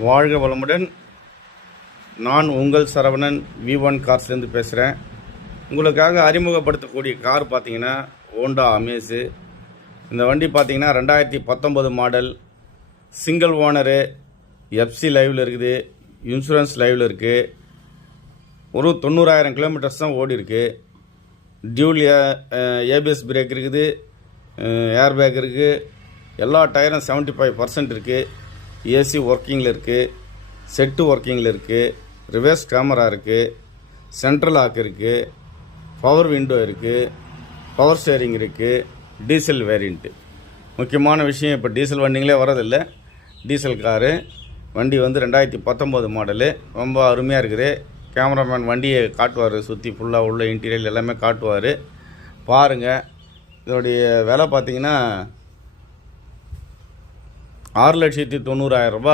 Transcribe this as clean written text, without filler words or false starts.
வாழ்க வளமுடன். நான் உங்கள் சரவணன் V1 கார்ஸ்லேருந்து பேசுகிறேன். உங்களுக்காக அறிமுகப்படுத்தக்கூடிய கார் பார்த்தீங்கன்னா ஹோண்டா அமேஸு. இந்த வண்டி பார்த்தீங்கன்னா 2019 மாடல், சிங்கிள் ஓனரு, FC லைவில் இருக்குது, இன்சூரன்ஸ் லைவில் இருக்குது. ஒரு 90,000 கிலோமீட்டர்ஸ் தான் ஓடி இருக்குது. டியூல் ஏபிஎஸ் பிரேக் இருக்குது, ஏர் பேக் இருக்குது, எல்லா டயரும் 75% இருக்குது. ஏசி ஒர்க்கிங்கில் இருக்குது, செட்டு ஒர்க்கிங்கில் இருக்குது, ரிவர்ஸ் கேமரா இருக்குது, சென்ட்ரல் லாக் இருக்குது, பவர் விண்டோ இருக்குது, பவர் ஸ்டேரிங் இருக்குது, டீசல் வேரியண்ட்டு. முக்கியமான விஷயம், இப்போ டீசல் வண்டிங்களே வரதில்லை. டீசல் காரு வண்டி வந்து 2019 மாடலு. ரொம்ப அருமையாக இருக்குது. கேமராமேன் வண்டியை காட்டுவார், சுற்றி ஃபுல்லாக உள்ள இன்டீரியல் எல்லாமே காட்டுவார். பாருங்கள். இதோடைய விலை பார்த்தீங்கன்னா 6,90,000 ரூபாய்